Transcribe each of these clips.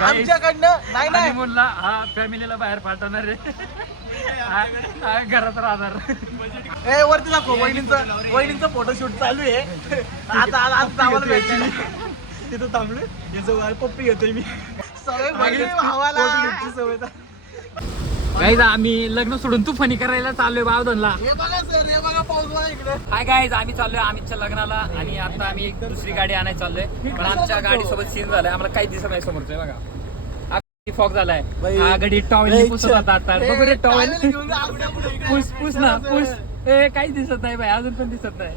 आमच्याकडनं नाही म्हणला हा फॅमिलीला बाहेर पाठवणार रे, घरात राहणार. ए वरती दाखव वहिनींचा फोटोशूट चालू आहे. आता आम्हाला भेटली तिथं थांबलोय. याचं पप्पी घेतोय मी. सवय भावाला सवय. गाईज आम्ही लग्न सोडून तू फनी करायला चाललोय बावधनला. हे बघा सर, हे बघा पाऊस बघा इकडे. हाय गाईज, आम्ही चाललोय अमितच्या लग्नाला आणि आता आम्ही एक दुसरी गाडी आणायला चाललोय. पण आमच्या गाडी सोबत सीन झालाय, आम्हाला काही दिसत नाही समोरचं. बघा फॉग झालाय. हा गाडी टॉवेल पुसत होता आता. बघू रे टॉवेल पुस ना पुस. ए काहीच दिसत नाही बाई, अजून पण दिसत नाही.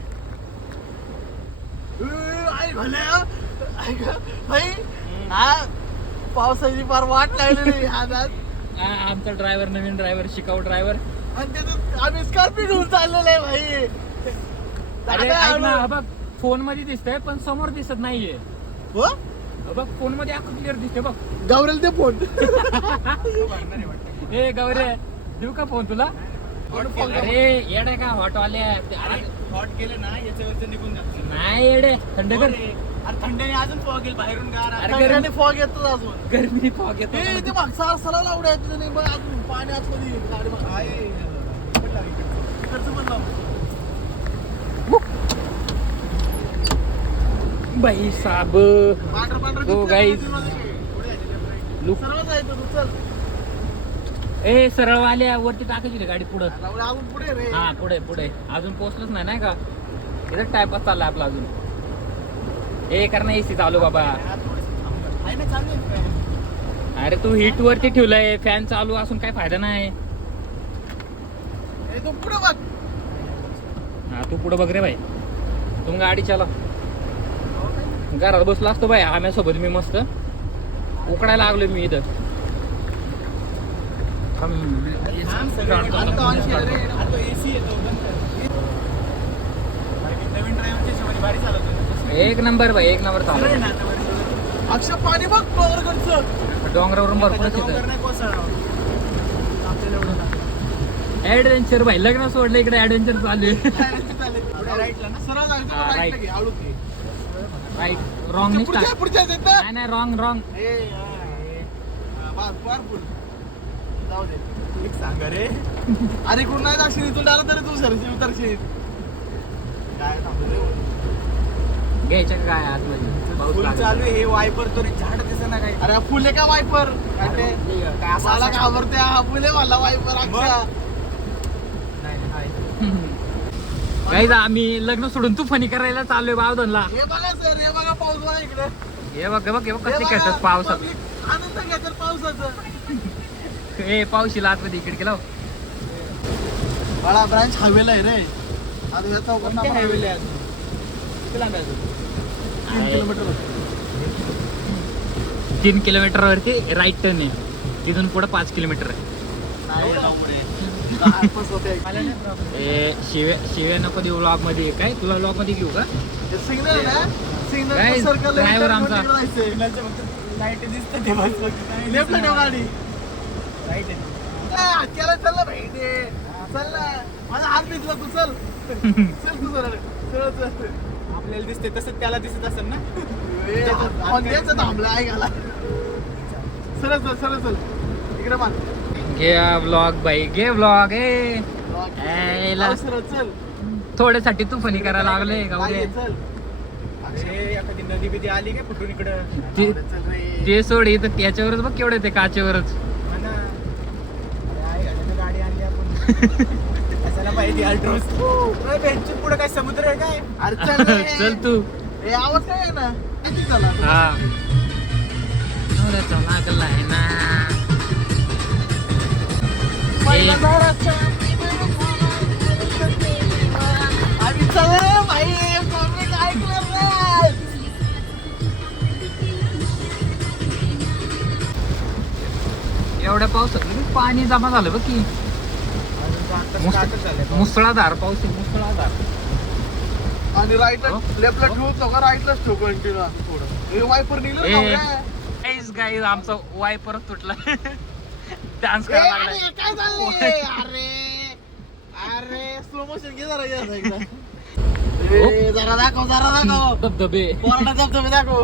पावसाची फार वाट लागलेली. आमचा ड्रायव्हर, नवीन ड्रायव्हर, शिकाऊ ड्रायव्हर. आणि त्याच्यात आम्ही स्कॉर्पिओ घेऊन चाललेलो आहे भाई. अरे ऐक ना, बघ फोन मध्ये दिसतंय पण समोर दिसत नाहीये. बघ फोन मध्ये अख्खं क्लिअर दिसते बघ. गौरेल ते फोन. ए गौरे देऊ का फोन तुला? अरे येडे का हॉट वाले? हॉट केलं ना याच्यावरचं निघून जात नाही येडे, थंड कर. अरे थंडीने अजून फॉग येईल बाहेरून गार. अरे गरमीने फॉग येतो अजून. गरमी फॉग येतो. ते मागचा सला लावड्या अजून पाणी आतमध्ये गाडी इकडचं म्हणलं बाई साब. हो गाईज लुक सर्व जायचं तू चल. ए सरळ वाल्या वरती टाकायची रे गाडी पुढं. अजून पुढे रे. हा पुढे पुढे अजून पोहोचलंच नाही का? इथं टाइमपास चाललाय आपला अजून. ए कर ना एसी चालू बाबा. अरे तू हीट वरती ठेवलाय, फॅन चालू असून काय फायदा नाही. तू पुढे बघ. हा तू पुढे बघ रे भाई. तू गाडी चला. घरात बसला असतो बाई आम्यासोबत मी मस्त. उकडायला लागलो मी इथं. एक नंबर भाई, एक नंबर चालू. अक्षय पाणी बघ डोंगरकडचं. डोंगरावरून भरपूर ऍडव्हेंचर भाई. लग्न सोडलं इकडे ऍडव्हेंचर चालू आहे. राईट रॉंग नाही रॉंग रॉंग. जाऊ दे एक सांगा रे. अरे कुठं नाही दाक्षिणी तू डाला तरी तू सरशी उतरशील काय थांबले. घ्यायचं काय आतमध्ये फुल चालू आहे. हे वायपर तरी झाड दिसत ना काय. अरे फुले का वायपर मला घाबरते. हा फुले मला वायपर. गाईज आम्ही लग्न सोडून तू फनी करायला चाललोय बावधनला. हे बघा सर, हे बघा पाऊस बघा इकडे. हे बघ बघ कसे खेळतात पावसात. आनंद घेतात पावसाचं. ए पावशीला आतमध्ये इकडे केला. बाळा ब्रांच हायवेला आहे रे. आता या चौकात हायवेला आहे. किती लांब आहे? 3 किलोमीटर. 3 किलोमीटर वरती राईट टर्न आहे. तिथून पुढे 5 किलोमीटर आहे. शिव्या नको देऊ व्लॉग मध्ये. काय तुला व्लॉग मध्ये घेऊ का? सिग्नल ना सिग्नल सर्कल ड्रायव्हर आमचा. लाईट दिसते ते बस लेफ्ट गाडी. राईट आहे. केला चल ना भाई ते. चल ना माझा हात भिजला. तू चल चल तू सरळ चल. आपल्याला दिसते तसं त्याला दिसत असेल ना. थांबला ऐकायला. सरळ चल सरळ चल इकडे मान. घे व्लॉग बाई घे व्लॉग. सरळ चल. थोड्यासाठी तू फनी करायला लागले का? चल. अरे एखादी नदी बिदी आली काय फुटून इकडं. ते सोड इथं त्याच्यावरच बघ केवढे ते काचेवरच. गाडी आणली आपण. कशाला पाहिजे अल्ट्रोस. बेंचच्या पुढे काय समुद्र आहे काय? अरे चल तू. हे आवाज काय आहे ना. किती चला हा लागला आहे ना. आम्ही चला भाई. काय करणार. एवढ्या पावसात पाणी जमा झालं बघ की. मुसळाधार पाऊस आहे, मुसळाधार. आणि राईटला लेफ्टला ठेवतो का राईटलाच ठेव कंटिन्यू थोडं. हे वायपर निघलं. गाईज आमचा वायपर तुटला. डान्स करायला लागलाय. काय चाललंय. अरे मोशन घे जरा एकदा. जरा दाखव धबधबे पोराला धबधबे दाखव.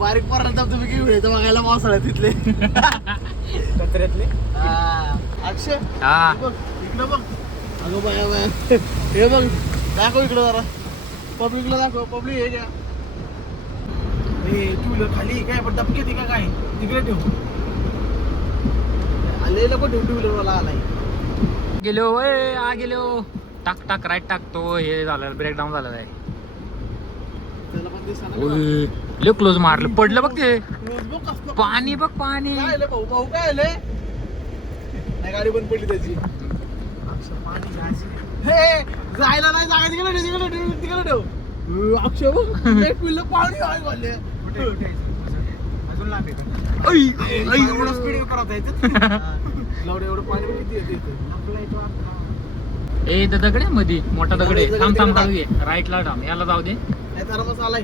बारीक पोराला धबधबे घेऊन येतो बघायला पावसाळ्यात तिथले कचऱ्यातले. अक्षय हा बघ इकडं बघ. अगं बाया बाया हे बघ दाखव इकडं जरा पब्लिकला दाखव. पब्लिक हे घ्या. टू व्हीलर खाली काय पण डबके ती का काय तिकडे ठेव. आले लोक ठेव टू व्हीलर वाला आलाय. गेलो आ गेलो. टाक टाक राईट टाक. तो हे झालं ब्रेकडाऊन झालेला आहे. त्याला पण दिसणार लय क्लोज मारलं पडलं बघ ते. बघ कसलं पाणी बघ पाणी. काय आलं भाऊ भाऊ काय आलंय. नाही गाडी बंद पडली त्याची. हे जायला नाही जागा तिकडे ठेव. अक्षय बघ एक मिनिट पाणी आहे वाले. अजून लांब आहे का? एवढं स्पीड करत आहे एवढं पाणी किती येते ए दगड आहे मध्ये मोठा दगड आहे. थांब थांब चालू घे राईटला थांब. याला जाऊ दे. थर्मस आलाय.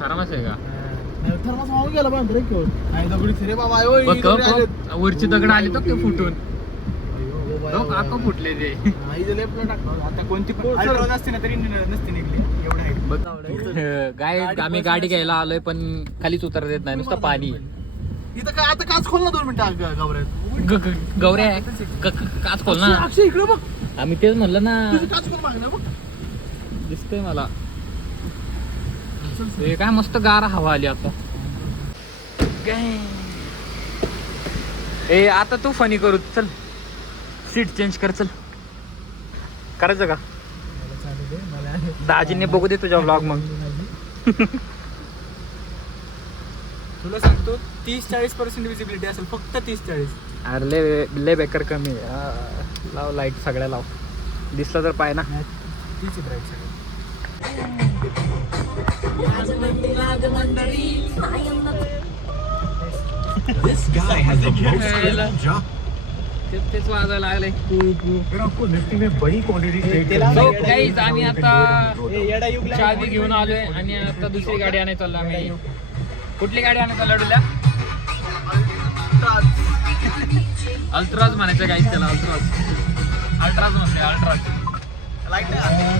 थर्मस आहे का? थर्मस वाहून गेला पण ब्रेक नाही दगडी फिरे बाबा बघ बघ, वरची दगड आली तर ते फुटून बघ आका फुटले ते. आता कोणती पण अल्ट्रा असते ना तरी नसते निघली. एवढं आहे. बघ काय आम्ही गाडी घ्यायला आलोय पण खालीच उतर देत नाही नुसतं पाणी. इथं काय आता काच खोल ना 2 मिनिटं गावऱ्यात. गौऱ्या काच खोल ना. अक्षय इकडे बघ. आम्ही तेच म्हणलं ना. तुझी काच खोल मागणं बघ. दिसतंय मला. हे काय मस्त गार हवा आली आता. ए आता तू फनी करू चल. सीट चेंज कर चल. करायचं का? दाजीने बघू दे तुझ्या ब्लॉग मग. तुला सांगतो 30-40% विजिबिलिटी असेल फक्त 30-40. अरे ले बेकर कमी आहे. लाव लाईट सगळ्या लाव. दिसलं तर पाय ना. तीच आहे राईट साईड. तेच वाजायला लागले. आम्ही आता चावी घेऊन आलोय आणि आता दुसरी गाडी आणायला चाललो आम्ही. कुठली गाडी आणायला चाललो तुला? अल्ट्राज म्हणायचं गाईस त्याला. अल्ट्राज म्हणते अल्ट्राज.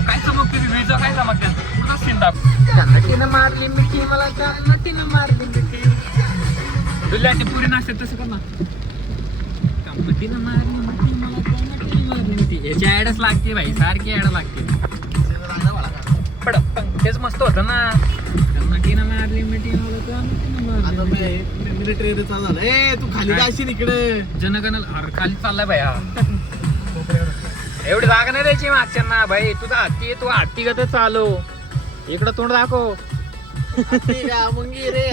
काय चमकते विजा काय चमकते तुझा सीन दाख. त्यांना मारली मिठी मला त्यांना मारली मिठी. तुला ते पुरी नाचते तसं कर ना. मारली मिठी मला त्यांना मारली मिठी. याची ऍडच लागते भाई सारखी ऍड लागते. पड तेच मस्त होतं ना. त्यांना मारली मिठी मला आता मिलिटरी चालू झालं. ए तू खाली जाशील इकडे. जनगण खाली चाललाय भाई. हा एवढी जागा नाही द्यायची मागच्यांना भाई. तुझा हत्ती तू हत्ती गत चालव. इकडं तोंड दाखव. मुंगी रे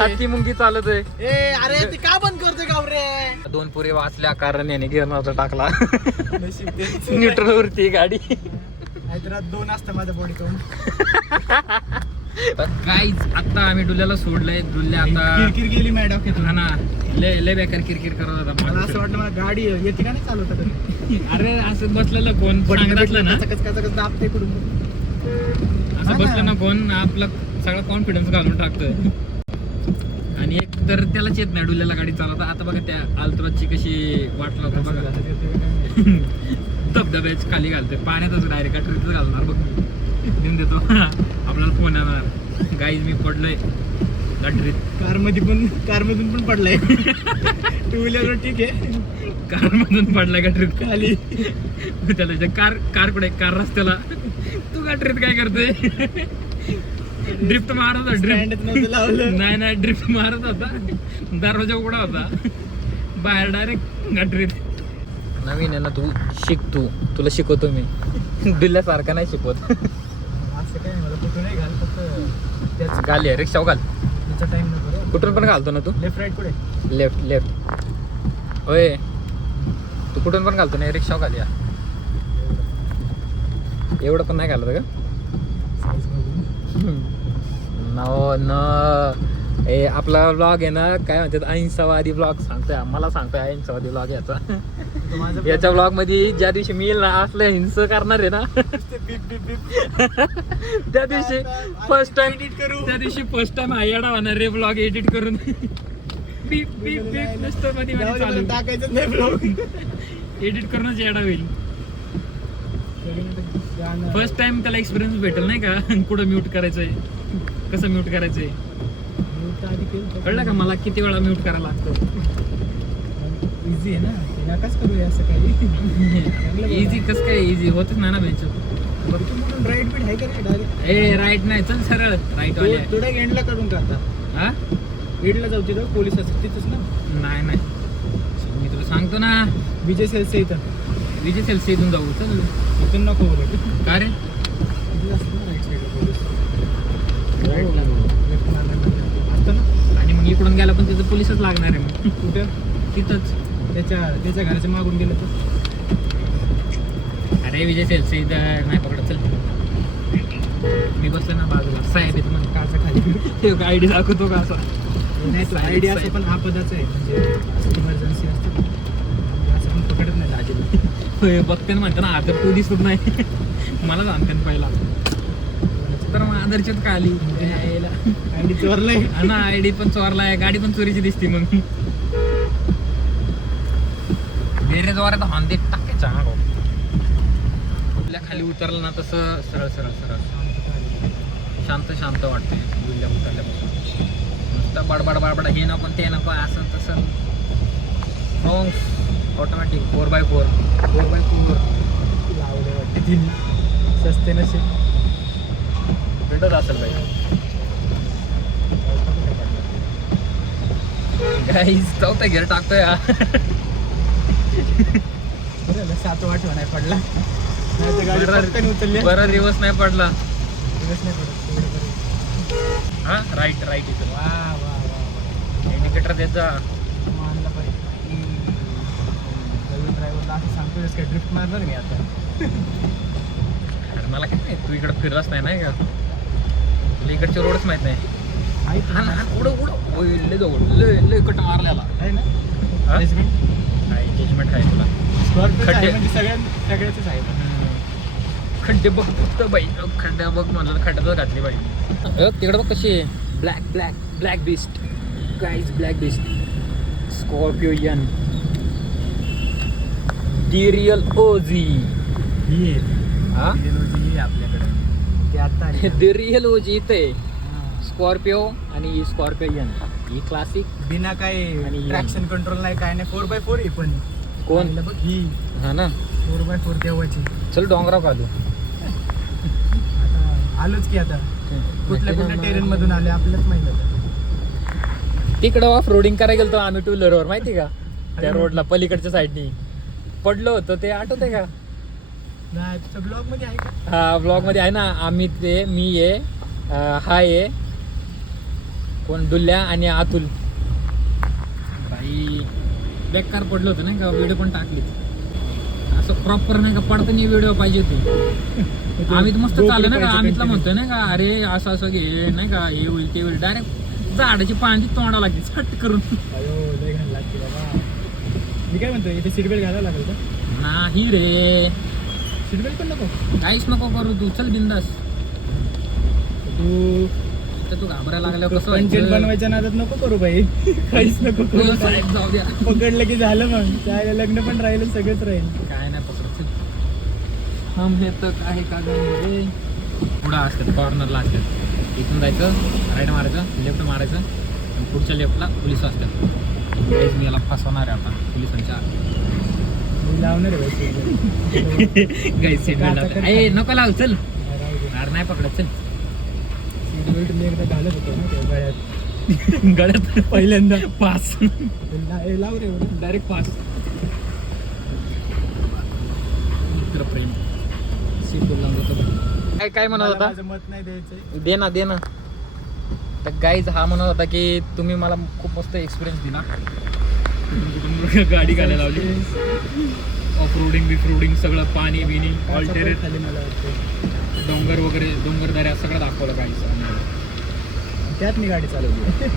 हत्ती मुंगी चालत आहे. ए अरे ती का बंद करते गावरे. 2 पुरी वाचल्या कारण याने गिरणाचा टाकला. न्यूट्रल वरती गाडी. हैदराबाद 2 असतं माझं बॉडी काउंट. काहीच आता आम्ही डुल्याला सोडलंय. डुल्ल्या आता किरकिर गेली मॅडम. हा ना लय बेकार किरकिर करत होता. मला असं वाटलं मला गाडी येते का नाही चालवता कधी. अरे असं बसलेलं कोण सांगत असलं ना. कच दाबते कुठून. असं बसलं ना कोण आपला सगळा कॉन्फिडन्स घालून टाकतं. आणि एक तर त्यालाच येत नाही डुल्याला गाडी चालवता. आता बघा त्या अल्ट्राची कशी वाट लावतो बघा. धबधब्याच खाली घालते पाण्यातच डायरेक्ट गटरीतच घालणार बघ. नेऊन देतो आपल्याला फोन येणार. गाईज मी पडलोय गटरीत. कारमधून पण पडलाय. 2 व्हीलर ठीक आहे. कार मधून पडलाय गटरीत खाली. त्याला कार कुठे कार रस्त्याला. तू गटरीत काय करतोय? ड्रिफ्ट मारत होता. ड्रिफ्ट नाही ड्रिफ्ट मारत होता. दरवाजा उघडा होता. बाहेर डायरेक्ट गटरीत. नवीन आहे ना तू शिक. तुला शिकवतो मी. दिल्यासारखं नाही शिकवत. असं काय मला कुठून नाही घाल फक्त घाल या रिक्षावर घाल. त्याचा टाइम नको. कुठून पण घालतो ना तू. लेफ्ट राईट पुढे. लेफ्ट होय. तू कुठून पण घालतो ना रिक्षावर घाल या. एवढं पण नाही घालत का? न ए आपला ब्लॉग आहे ना काय म्हणतात अहिंसावादी ब्लॉग सांगतोय. मला सांगतोय अहिंसावादी ब्लॉग याचा. याच्या ब्लॉग मध्ये ज्या दिवशी मी ना असलं हिंस करणार आहे ना त्या दिवशी फर्स्ट टाइम हा येडा होणार रे ब्लॉग एडिट करून. बीप बीप बीप नुसतं मध्ये मध्ये चालू टाकायचं नाही ब्लॉग. एडिट करूनच येडा होईल. फर्स्ट टाइम त्याला एक्सपिरियन्स भेटेल नाही का कुठं म्यूट करायचंय कसं म्यूट करायचंय कळलं का मला किती वेळा म्यूट करायला लागतं. इझी आहे ना, नकाच करूया असं काही. इझी कसं काय इझी होतच नाही ना बेंच. राईट बीट आहे का रे डायरेक्ट? ए राईट नाही चल सरळ राईट वाले थोड्या एंडला करून का आता हा एंडला जाऊ तिथं पोलीस असतात तिथंच ना. नाही नाही मी तुला सांगतो ना विजय सेल्स इथं विजय सेल्स इथून जाऊ चल इथून नको बोलत. का रे इथं असतं ना राईट साईडला पोलीस. राईटला लेफ्ट मारला असतं ना. आणि मग इकडून गेला पण तिथं पोलीसच लागणार आहे मग कुठं तिथंच. त्याच्या घराच्या मागून गेलं तर अरे विजय सेल्स इथं नाही पकडत चल. मी बसलो ना बाजूला साहेब येतो म्हणून काचा खाली आयडी दाखवतो का असा नाही तो आयडिया असं पण आपदाचं आहे म्हणजे इमर्जन्सी असते म्हणजे असं पण पकडत नाही दाजीला. बघते ना म्हणते ना आता तू दिसत नाही मला सांगते ना पहिला तर मग आदरच्यात का आली आयडी चोरलंय ना आयडी पण चोरला आहे गाडी पण चोरीची दिसते मग बेरे जोरात हॉर्न देत टाकायचा हा भाऊ. आपल्या खाली उतरलं ना तसं सरळ सरळ सरळ शांत शांत वाटते गुल्ल्या उतरल्यापासून. नुसतं बडबड बडबड हे नको ते नको असं तसं रॉंग ऑटोमॅटिक 4x4 लावले वाटते तिने सस्ते नसे भेटत असेल पाहिजे गाईज चौथा घेर टाकतोय हा. बरं 7-8 नाही पडला नाही तर गाडी पटकन उचलली. बरं दिवस नाही पडला दिवस नाही पडत तेवढं बरं. हा राईट राईट इथं वा वा वा इंडिकेटर देत जा. मानला पाहिजे ड्रायव्हरला असं सांगतोयस काय ड्रिफ्ट मारणार मी आता. अरे मला काय माहित तू इकडं फिरलाच नाही ना का तुला इकडचे रोडच माहित नाही. आहे हा ना उडं उडं ओय, लय जवळ लय लय कट मारलेला ना हा? Judgment? काय एंगेजमेंट आहे तुला Scorpio खड्डे. आहे म्हणजे सगळ्याच आहे पण. खड्डे बघ फक्त बाई खड्डे बघ म्हणलं खड्ड्यातच घातली बाई. तिकडे बघ कशी आहे black black black beast guys black beast Scorpio N the real OG ही आहे हा Ideology ही आहे आपल्याकडे ते आता आली. डी रियल ओजी इथे हा. स्कॉर्पिओ आणि स्कॉर्पिओ यन ही क्लासिक. बिना काय आणि ट्रॅक्शन कंट्रोल नाही काय नाही 4x4 आहे पण कोण आलं बघ ही हा ना 4x4 तेव्हाची. चल डोंगराव काढू आता आलोच की आता कुठल्या कुठल्या टेरेन मधून आले आपल्याच माहित होतं. तिकडं ऑफ रोडिंग करायला गेलो आम्ही 2 व्हीलरवर माहिती का त्या रोडला पलीकडच्या साईडनी पडलो होतो ते आठवतंय का नाही तुझ्या ब्लॉग मध्ये आहे का? हा ब्लॉग मध्ये आहे ना आम्ही ते मी आहे हा आहे कोण डुल्ल्या आणि अतुल बाई बेकार पडलो होतं नाही का व्हिडिओ पण टाकली असं प्रॉपर नाही का पडताना व्हिडिओ पाहिजे होती. आम्ही तर मस्त चाललं ना का आम्ही तुला म्हणतोय ना का अरे असं असं घे नाही का हे होईल ते होईल डायरेक्ट झाडाची पाणी तोंडा लागली छट करून. अयो लय घाण लागते बाबा. मी काय म्हणतोय इथे सीट बेल्ट घालायला लागेल का? नाही रे सीट बेल्ट पण नको काहीच नको करू तू चल बिंदास. तू तू घाबरायला लागल्यावर कसं कंटेंट व्हायचं? बनवायच्या नादात नको करू बाई काहीच नको हो, करू. साहेब जाऊ द्या पकडलं की झालं मग काय लग्न पण राहिलं सगळंच राहील. काय नाही पकडत हम हे तर काय का रे पुढं असतात कॉर्नरला असतात इथून जायचं राईट मारायचं लेफ्ट मारायचं आणि पुढच्या लेफ्टला पोलीस असतात. गाईज मी याला फसवणार आहे आता पोलिसांच्या मी लावणार आहे बाई seat belt. Guys seat belt ए नको लाव चल राहू दे. अरे नाही पकडत चल सीट बेल्ट मी एकदा घालत होतो ना त्या गळ्यात गळ्यात पहिल्यांदा. पास लाव रे एवढं. डायरेक्ट पास मित्र प्रेम सीट बोलला काय काय म्हणत मला होता माझं मत नाही द्यायचंय. दे ना दे ना. तर गाईज हा म्हणत होता की तुम्ही मला खूप मस्त एक्सपिरियन्स दिला गाडी घालायला लावली ऑफ रोडिंग बिफ रोडिंग सगळं पाणी बिणी ऑल्टरेट खाली मला वाटतं डोंगर वगैरे डोंगरदऱ्या सगळं दाखवलं गाईज. त्यात मी गाडी चालवली.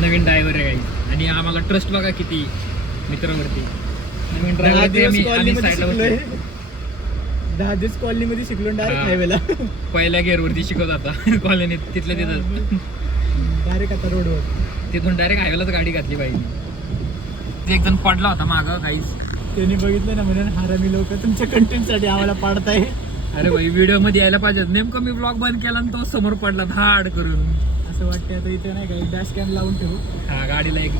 नवीन ड्रायव्हर आहे गाईज आणि आम्हाला ट्रस्ट बघा किती मित्रावरती. नवीन 10 ड्रायव्हर दिवस आम्ही कॉलनीमध्ये साईडला शिकलोय. बसलो 10 दिवस कॉलनीमध्ये शिकलो डायरेक्ट हा. हायवेला. पहिल्या गेअरवरती शिकवत आता कॉलनीत तिथल्या तिथं डायरेक्ट आता रोडवर तिथून डायरेक्ट हायवेलाच गाडी घातली पाहिजे. एक जण पडला होता मागं काहीच. त्यांनी बघितलं ना म्हणून हरामी लोक तुमच्या कंटेंट साठी आम्हाला पाडताय. अरे भाई व्हिडिओ मध्ये यायला पाहिजे. नेमकं मी ब्लॉग बंद केला आणि तो समोर पडला धाड करून. असं वाटतं आता इथे नाही का डॅश कॅम लावून ठेवू. हा गाडीला एक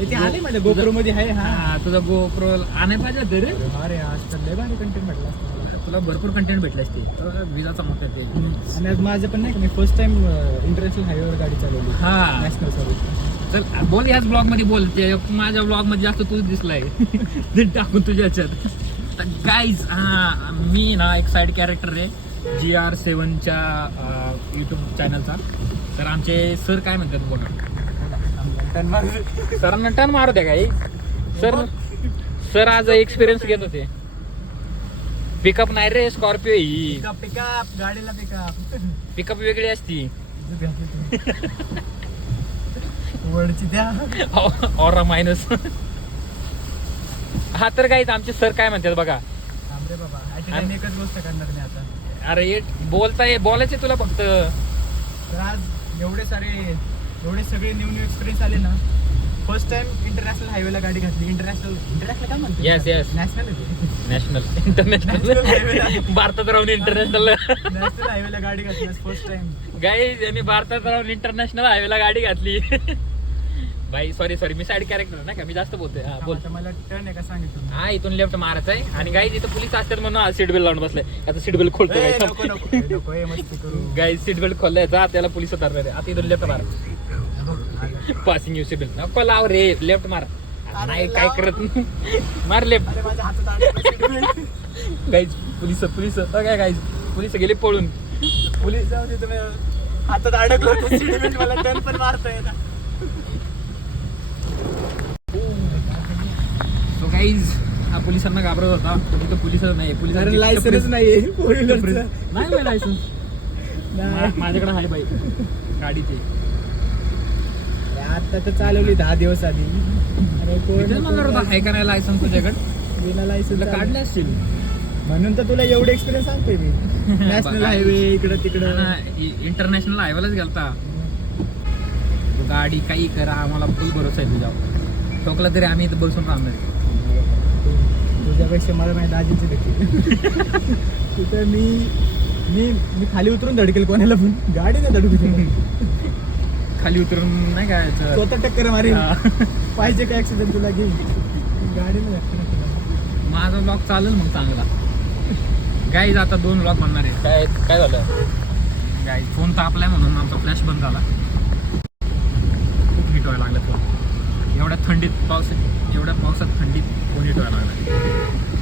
इथे आले माझ्या गोप्रो मध्ये आहे. हा तुझा गोप्रो आणाय पाहिजे होतं रे. अरे आज तर लय भारी कंटेंट भेटला असता मला. तुला भरपूर कंटेंट भेटला असते. विजाचा मोठा ते. आणि आज माझं पण नाही का मी फर्स्ट टाइम इंटरनॅशनल हायवेवर गाडी चालवली. हा नॅशनल सर्व्हिस. चल बोल ह्याच ब्लॉग मध्ये बोल. ते माझ्या ब्लॉग मध्ये जास्त तूच दिसलाय. ते टाकून तुझ्या ह्याच्यात. गाईज हा मी ना एक साईड कॅरेक्टर आहे GR7च्या युट्यूब चॅनलचा. तर आमचे सर काय म्हणतात बोला. सरांना टन मारू द्या काही. सर आज एक्सपिरियन्स घेत होते. पिकअप नाही रे स्कॉर्पिओ ही. पिकअप गाडीला पिकअप वेगळी असती. वडची द्या ऑरा मायनस. हा तर काहीच आमचे सर काय म्हणतात बघा. रे बाबा ऍक्च्युली एकच गोष्ट करणार मी आता. अरे बोलायचे तुला फक्त. तर आज एवढे सगळे न्यू एक्सपिरियन्स आले ना. फर्स्ट टाइम इंटरनॅशनल हायवेला गाडी घातली. इंटरनॅशनल काय म्हणतो. Yes national international. भारतात राहून इंटरनॅशनल. नॅशनल हायवेला गाडी घातली फर्स्ट टाइम. गाईज यांनी भारतात राहून इंटरनॅशनल हायवेला गाडी घातली. भाई सॉरी मी साईड कॅरेक्टर नाही का मी जास्त बोलतोय. हा बोल. मला टर्न आहे का सांगितलं. हा इथून लेफ्ट मारायचं आहे. आणि गाईज इथं पोलीस असतात म्हणून सीट बेल्ट लावून बसलाय. आता सीट बेल्ट खोलतो गाईज. सीट बेल्ट खोललायचा त्याला पोलीस उतरणार आहे. आता इथून लेफ्ट मार. पासिंग यू सीट बेल्ट नको लाव रे. लेफ्ट मार. नाही काय करत मार लेफ्ट. गाईज पोलीस काय गाईज पोलीस गेले पळून. पोलीस जाऊ दे तुम्ही हातात अडकलो मला टर्न पण मारताय ना. तो गाईज हा पोलिसांना घाबरत होता. तो पोलिस नाही. पोलिसांना लायसन्स नाहीये नाही लायसन्स. माझ्याकडे आहे बाई गाडीचे. आता तर चालवली 10 दिवस आधी. म्हणणार होता हाय का नाही लायसन्स तुझ्याकडे. बिना लायसन्स काढले असतील म्हणून तर तुला एवढे एक्सपिरियन्स सांगतोय मी. नॅशनल हायवे इकडं तिकडं. इंटरनॅशनल हायवेलाच गेलता. गाडी काही करा आम्हाला फुल भरोसा आहे तुझ्यावर. ठोकला तरी आम्ही इथं बसून राहणार. तुझ्यापेक्षा मला माझ्या दाजीची देखील. तिथं मी खाली उतरून धडकेल कोणाला पण. गाडी नाही धडकू. खाली उतरून नाही काय स्वतः टक्कर मारेल. पाहिजे का ऍक्सिडेंट तुला घेऊन. गाडी नाही. माझा ब्लॉग चालेल मग चांगला. गाईज आता 2 ब्लॉग म्हणणार आहे. काय झालं गाईज फोन तापलाय म्हणून आमचा फ्लॅश बंद झाला. खूप हिट व्हायला लागला फोन. एवढ्या पावसात थंडीत फोन हिट व्हायला लागला.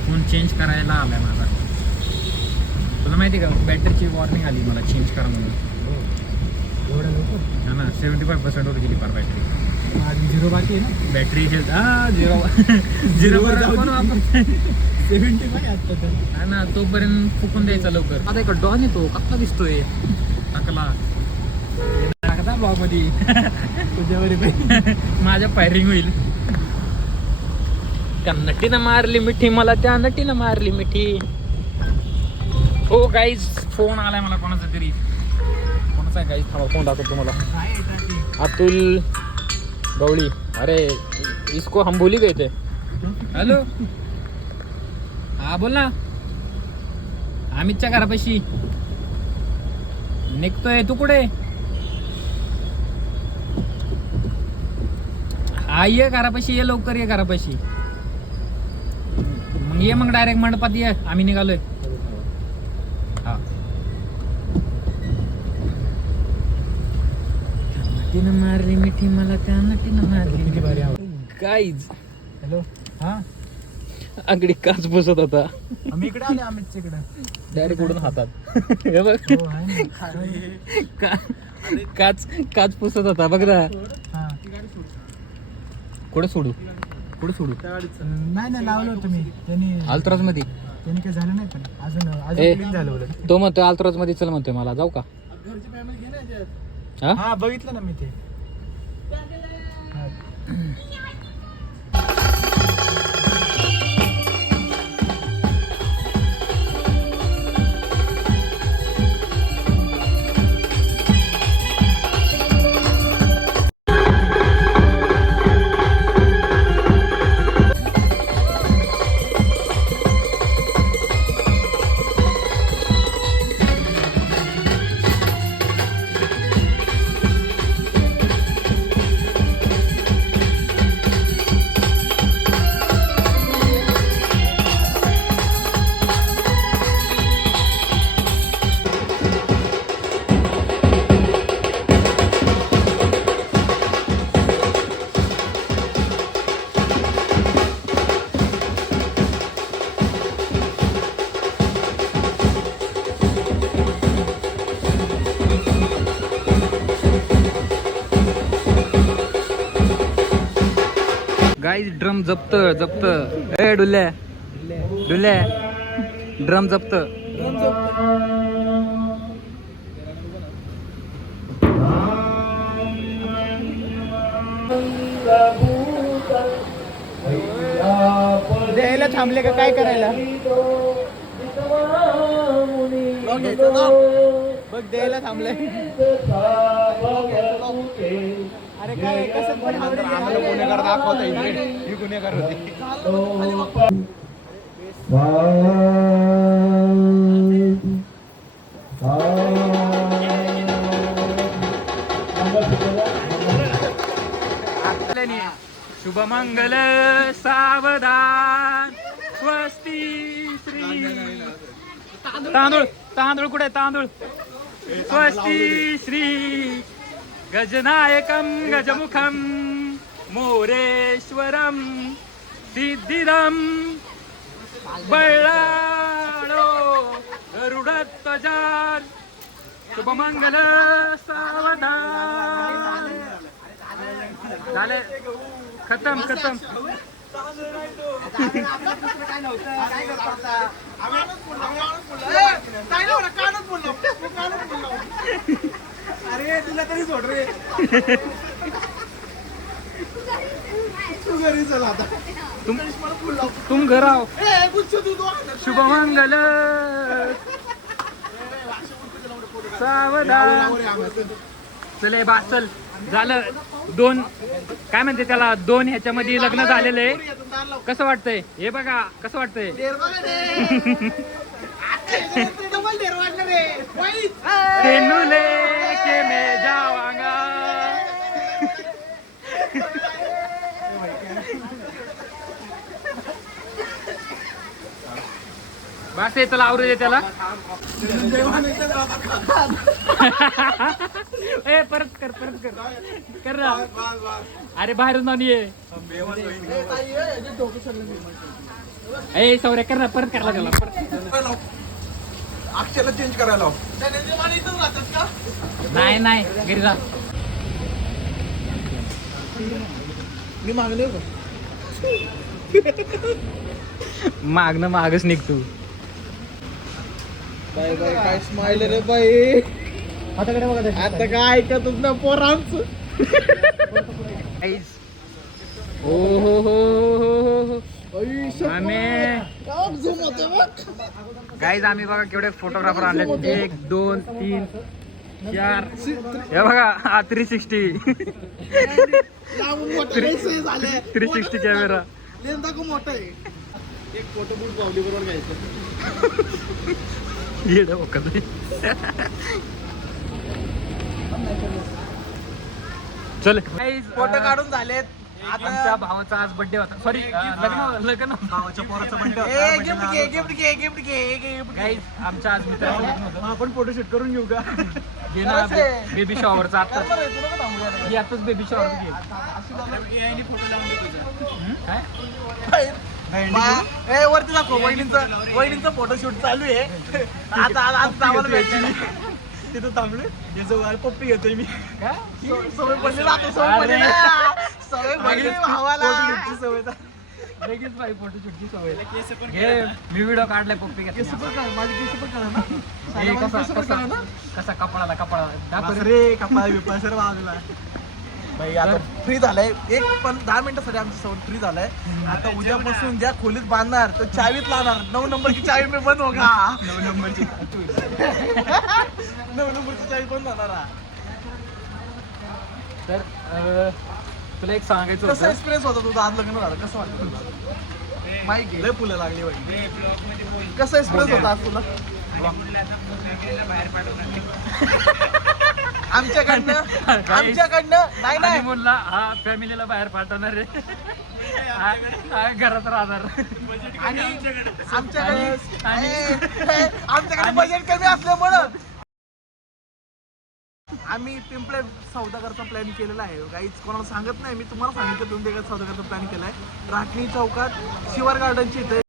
फोन चेंज करायला आलाय माझा. तुला माहिती का बॅटरीची वॉर्निंग आली मला चेंज करा म्हणून. एवढं लवकर. हा ना 75% वर गेली पार बॅटरी. 0 बाकी आहे ना. बॅटरी झिरो वर आपण 70 नाही आता तर. हा ना तोपर्यंत फुकून द्यायचा लवकर. आता एक डॉन येतो कसला दिसतोय टाकला ब्लॉग मध्ये. तुझ्यावर माझ्या फायरिंग होईल. त्या नटीनं मारली मिठी मला. त्या नटीनं मारली मिठी. हो गाईज फोन आलाय मला कोणाचा तरी. कोणाचा आहे गाईज थांबा फोन दाखवतो तुम्हाला. अतुल गवळी. अरे इसको हम भूल ही गए थे. हॅलो हा बोल ना. अमितच्या घरापाशी निघतोय. तू कुठे. हा ये घरापाशी ये लवकर ये घरापाशी. मग ये मग डायरेक्ट मंडपात ये. आम्ही निघालोय. हा नटीनं मारली मिठी मला. त्या नटीनं मारली गाईज. हॅलो. हा आगडी काच बसत होता. आम्ही इकडे आले अमितच्या इकडे. डायरेक्ट उडून हातात. हे बघ काच पुसत होता बघ ना. कुठे सोडू नाही लावलं होतं मी. त्यांनी अल्ट्राज मध्ये. त्यांनी काही झालं नाही. पण अजून झालं. तो म्हणतोय अल्ट्राज मध्ये चल म्हणतोय मला. जाऊ का. हा बघितलं ना मी ते. काही ड्रम जप्त जप्त. ए डुल्या डुल्या ड्रम जप्त. द्यायला थांबले का काय करायला? बघ द्यायला थांबले. अरे काय कसं पण आम्हाला गुन्हेगार दाखवता येईल. ही गुन्हेगार होती. शुभमंगल सावधान स्वस्ती श्री. तांदूळ तांदूळ कुठे तांदूळ. स्वस्ती श्री गजनायकम गजमुखम मोरेश्वरम सिद्धिदम बळ्ळाळो गरुडध्वजार शुभमंगल सावधान. झाले खतम खतम. अरे तुला तरी सोड रे. तू घरी चल आता. तुम घर आओ. शुभमंगल सावधान. चले बास चल. झालं दोन काय म्हणते त्याला दोन ह्याच्यामध्ये लग्न झालेलं आहे. कसं वाटतंय हे बघा कसं वाटतंय. तेनुले के मैं जावांगा. बस चला आवरू दे त्याला. ए परत कर कर ना. अरे बाहेरून जाऊन ये. ए सौर्या कर ना परत करायला त्याला परत. अक्षरला चेंज करायला नाही नाही घरी जा. मी मागले मागणं मागच निघतो. बाय बाय काय स्माइल रे बाई. हाताकडे बघा. आता काय ऐकत ना पोरांचं. हो हो हो गाईज आम्ही बघा केवढे फोटोग्राफर आणले. 1 2 3 4 हे बघा 360 360 कॅमेरा. मोठा आहे. एक फोटो बूट पावली बरोबर घ्यायचं. चल फोटो काढून झालेत. आमच्या भावाचा आज बर्थडे होता. सॉरी लग्न भावाच्या पोराचा बर्थडे. गिफ्ट घे गिफ्ट घे गिफ्ट घे. गाईज आमच्या आज मित्राचं लग्न होतं. आपण फोटोशूट करून घेऊ का? घे ना बेबी शॉवरचा आता. ही आताच बेबी शॉवर घे. काय वरती दाखव. वहिनींचा फोटोशूट चालू आहे. आता आम्हाला भेटली तिथं थांबले. याचं पप्पी घेतोय मी. सवय पडली राहतो. सवय पडली भावाला. सवय लगेच भाई फोटोशूटची सवय. घे मी व्हिडिओ काढलाय पप्पी घेतला. माझी केस पण करा ना. कसा कपाळाला दाखव रे. कपाळ बिपाळ सर्व बाजूला. भाई आता फ्री झालाय. 10 मिनिटासाठी आमची सवड फ्री झालाय. आता उद्यापासून ज्या खोलीत बांधणार तर चावीत लावणार. 9 नंबरची चावी मी बंद हो का? 9 नंबरची 9 नंबरची चावी बंद होणार. तर तुला एक सांगायचं कसं होतं. एक्सपिरियन्स होता तुझा आज लग्न झालं? कसं वाटतं तुला? माहिती लय फुलं लागली बाई. कसं एक्सपिरियन्स होता आज तुला? आमच्याकडनं नाही नाही बोलला हा फॅमिलीला बाहेर पाठवणार आहे. हा घरात राहणार. आणि आमच्याकडे बजेट कमी असल्यामुळं आम्ही पिंपळे सौदागरचा प्लॅन केलेला आहे. काहीच कोणाला सांगत नाही. मी तुम्हाला सांगितलं पिंपळे सौदागरचा प्लॅन केलाय. राटणी चौकात शिवर गार्डनची इथे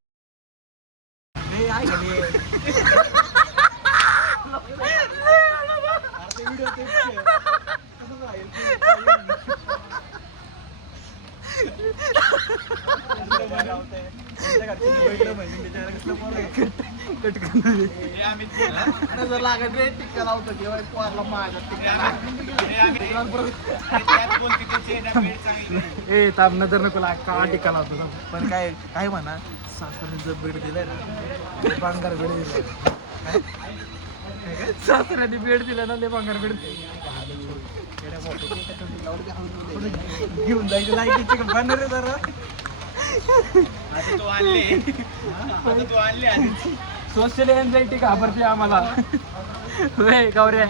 जर लागत रे टिक्का लावतो तेव्हा पोरला माझ्या ए ताप नजर नको लाग का टिका लावतो थांब. पण काय काय म्हणा सासऱ्याने जर बेड दिलाय ना बांगार बेड दिलाय सासऱ्याने बेड दिला ना ले भांगार बेड घेऊन जायचं लाईटीची बनणार रे जरा सोशल एन्झायटी घाबरते आम्हाला होय गौऱ्या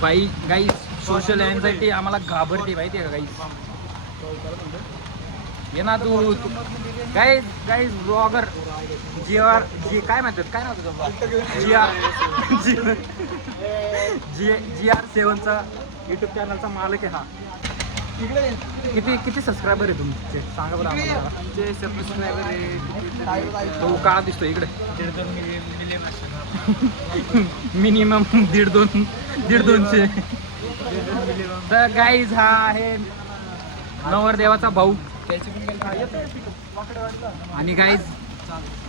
बाई गाई सोशल एन्झायटी आम्हाला घाबरते माहिती आहे का गाई ये ना तू गाईज गाईज ब्लॉगर जी आर जी काय म्हणतात काय नाव जी आर 7चा युट्यूब चॅनलचा मालक आहे हा किती सबस्क्रायबर आहे तुमचे सांगा बरं आम्हाला आमचे सबस्क्रायबर आहे तो काळा दिसतो इकडे मिनिमम दीड दोनशे तर गाईज हा आहे नवरदेवाचा भाऊ आणि गाईज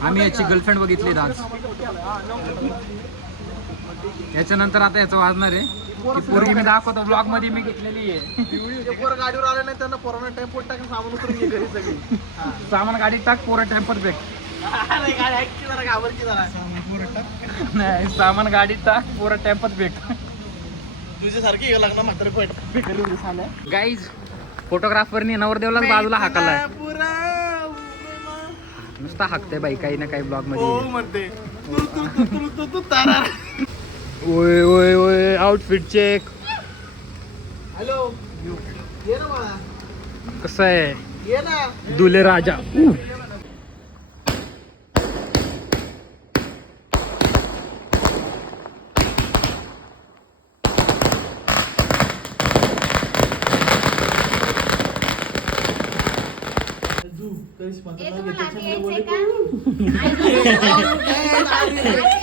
आम्ही याची गर्लफ्रेंड बघितली डान्स याच्यानंतर आता याचं वाजणार आहे ती पोरगी मी दाखवतो ब्लॉग मध्ये मी घेतलेली आहे पोरं गाडीवर आले नाही त्यांना पोरांना टेम्पोत टाकून सामान उतरून घे घरी सगळी सामान गाडीत टाक पोरं टेम्पर फेक गाडी ऐकची जरा घाबरची जरा नाही सामान गाडीत टाक पोरं टेम्पर फेक तुझ्यासारखी लग्न मात्र गाईज फोटोग्राफरनी नवरदेवलाच बाजूला हाकलाय नुसता हाकते बाई काही ना काही ब्लॉग मध्ये म्हणते तू तारा ओय ओय ओय आउटफिट चेक हॅलो ये ना बाळा कसं आहे ये ना दुले राजा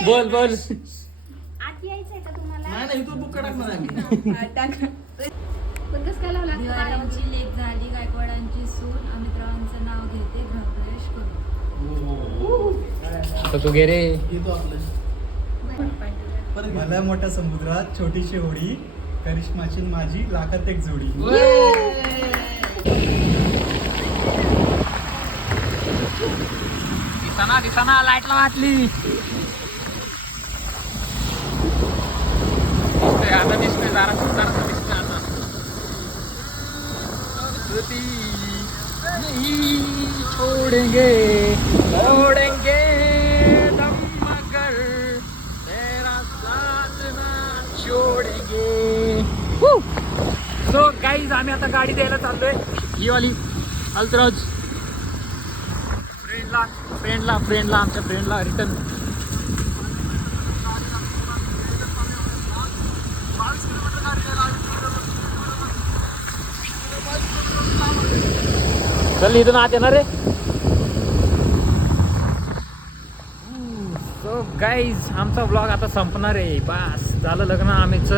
बोल बोल आत यायचंय का तुम्हाला? नाही तू बुक टाकणार आम्ही पण कसं काय लावलं? दिवाळीची लेक झाली, गायकवाडांची सून, अमित्रावांचं नाव घेते, गृहप्रवेश करू. तर तू गे रे येतो आपलं भल्या मोठ्या समुद्रात छोटीशी होडी करिश्माची माझी लाखात एक जोडी दिसाना लाईटला वाटली आता दिसतोय जरा दिसतोय आता छोडेंगे छोडेंगे दम मगर तेरा साथ ना छोडेंगे सो गाईज आम्ही आता गाडी द्यायला चाललोय ही वाली अल्ट्राज फ्रेंडला आमच्या फ्रेंडला रिटर्न चल इथून आत येणार रे सो गाईज आमचा व्लॉग आता संपणार आहे बस झालं लग्न आम्हीच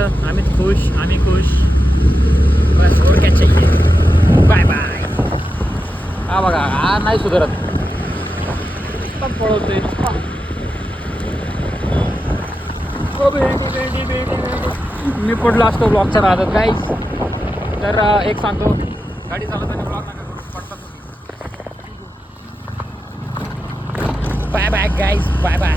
खुश आम्ही खुश बस और क्या चाहिए बाय बाय हा बघा हा नाही सुधारत पळवतोय मी पडलो असतो ब्लॉगच्या राहतात गाईज तर एक सांगतो गाडी चालवताना ब्लॉग नका करू पडतात तुम्ही bye bye guys bye bye